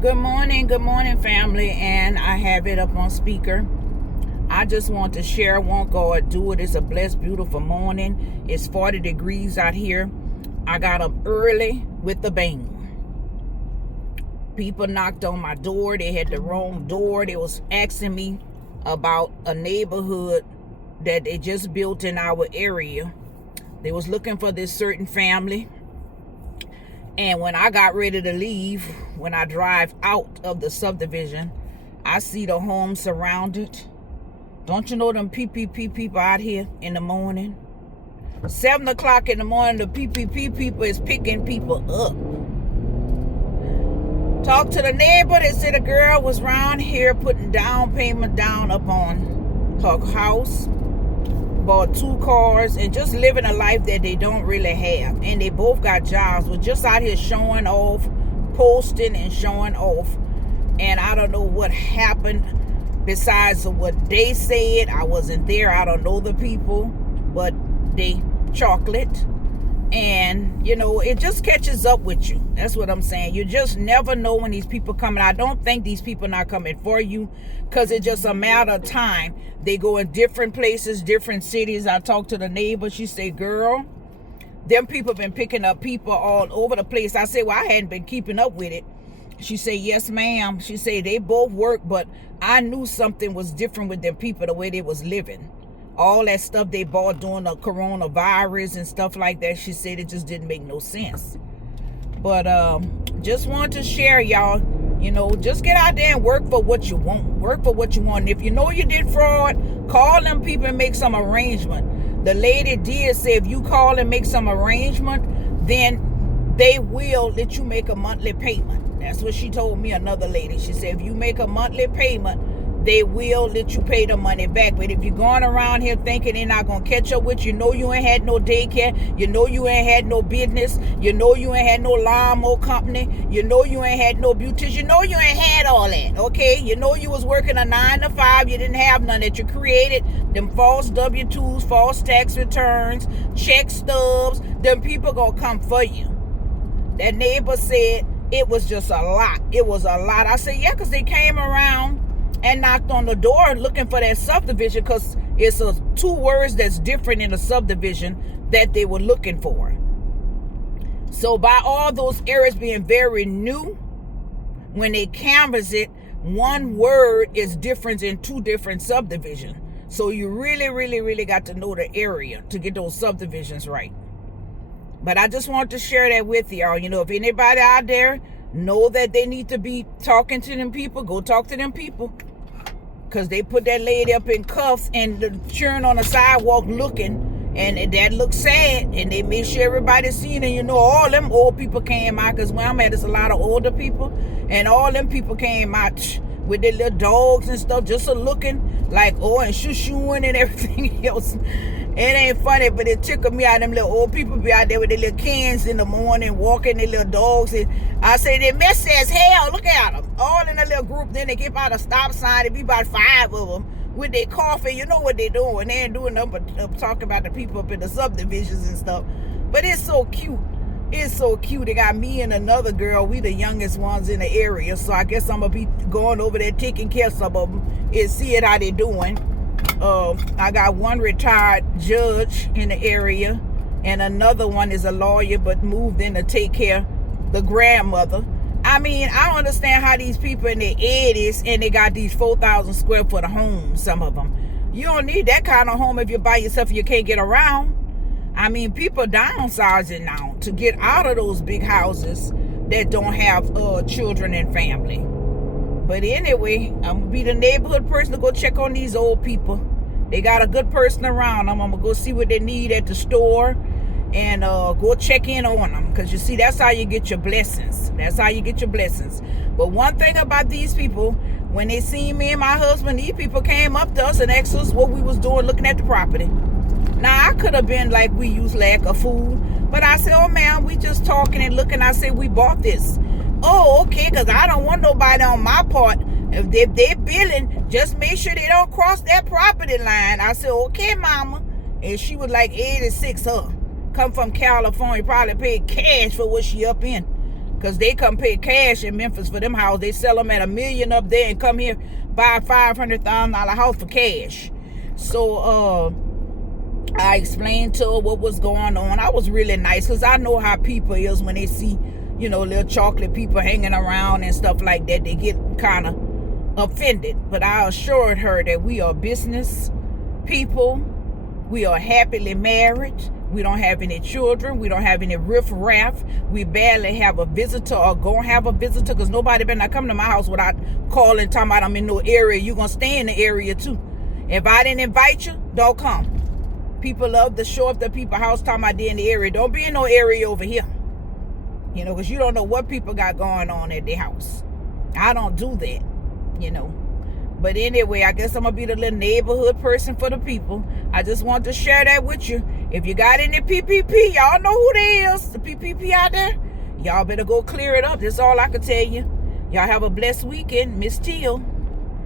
Good morning, family, and I have it up on speaker. I just want to share, won't go or do it. It's a blessed, beautiful morning. It's 40 degrees out here. I got up early with the bang. People knocked on my door. They had the wrong door. They was asking me about a neighborhood that they just built in our area. They was looking for this certain family. And when I got ready to leave, when I drive out of the subdivision, I see the home surrounded. Don't you know them Ppp people out here in the morning? 7 o'clock in the morning, the Ppp people is picking people up. Talked to the neighbor. They said a girl was around here putting down payment down up on her house. Bought 2 cars and just living a life that they don't really have. And they both got jobs. We're just out here showing off, posting and showing off. And I don't know what happened besides what they said. I wasn't there. I don't know the people, but they chocolate. And, you know, it just catches up with you. That's what I'm saying. You just never know when these people coming. I don't think these people not coming for you, because it's just a matter of time. They go in different places, different cities. I talked to the neighbor. She said, girl, them people been picking up people all over the place. I said, well, I hadn't been keeping up with it. She said, yes, ma'am. She said, they both work, but I knew something was different with them people, the way they was living. All that stuff they bought during the coronavirus and stuff like that, she said it just didn't make no sense. But just wanted to share, y'all. You know, just get out there and work for what you want. Work for what you want. And if you know you did fraud, call them people and make some arrangement. The lady did say if you call and make some arrangement, then they will let you make a monthly payment. That's what she told me, another lady. She said if you make a monthly payment, they will let you pay the money back. But if you're going around here thinking they're not going to catch up with you, know you ain't had no daycare, you know you ain't had no business, you know you ain't had no lawnmower company, you know you ain't had no beautician, you know you ain't had all that, okay? You know you was working a 9 to 5, you didn't have none, that you created them false W-2s, false tax returns, check stubs. Them people going to come for you. That neighbor said it was just a lot. It was a lot. I said, yeah, because they came around and knocked on the door looking for that subdivision, because it's 2 words that's different in a subdivision that they were looking for. So by all those areas being very new, when they canvass it, 1 word is different in 2 different subdivisions. So you really got to know the area to get those subdivisions right. But I just want to share that with y'all. You know, if anybody out there know that they need to be talking to them people, go talk to them people. Because they put that lady up in cuffs and churn on the sidewalk looking. And that looks sad. And they make sure everybody's seen it. You know, all them old people came out. Because where I'm at, there's a lot of older people. And all them people came out with their little dogs and stuff. Just looking like, oh, and shoo-shooing and everything else. It ain't funny, but it tickled me out. Them little old people be out there with their little cans in the morning, walking their little dogs. And I say, they messy as hell. Look at them. All in a little group. Then they get by the stop sign. It be about 5 of them with their coffee. You know what they doing. They ain't doing nothing but talking about the people up in the subdivisions and stuff. But it's so cute. It's so cute. They got me and another girl. We the youngest ones in the area. So I guess I'm going to be going over there taking care of some of them and see it how they doing. I got 1 retired judge in the area, and another one is a lawyer but moved in to take care of the grandmother. I mean, I don't understand how these people in their 80s and they got these 4,000 square foot homes, some of them. You don't need that kind of home if you're by yourself and you can't get around. I mean, people downsizing now to get out of those big houses that don't have children and family. But anyway, I'm going to be the neighborhood person to go check on these old people. They got a good person around them. I'm going to go see what they need at the store and go check in on them. Because you see, that's how you get your blessings. That's how you get your blessings. But one thing about these people, when they seen me and my husband, these people came up to us and asked us what we was doing looking at the property. Now, I could have been like we use lack of food. But I said, oh, man, we just talking and looking. I said, we bought this. Oh, okay, because I don't want nobody on my part. If they're billing, just make sure they don't cross that property line. I said, okay, mama. And she was like 86, come from California, probably paid cash for what she up in. because they come pay cash in Memphis for them houses. They sell them at $1 million up there and come here buy a $500,000 house for cash. So I explained to her what was going on. I was really nice because I know how people is when they see, little chocolate people hanging around and stuff like that. They get kind of offended. But I assured her that we are business people. We are happily married. We don't have any children. We don't have any riff-raff. We barely have a visitor or gonna have a visitor because nobody better not come to my house without calling, talking about I'm in no area. You're gonna stay in the area too. If I didn't invite you, don't come. People love to show up to people's house talking about they're in the area. Don't be in no area over here. Because you don't know what people got going on at their house. I don't do that, But anyway, I guess I'm going to be the little neighborhood person for the people. I just want to share that with you. If you got any PPP, y'all know who they is. The PPP out there. Y'all better go clear it up. That's all I can tell you. Y'all have a blessed weekend. Miss Teal.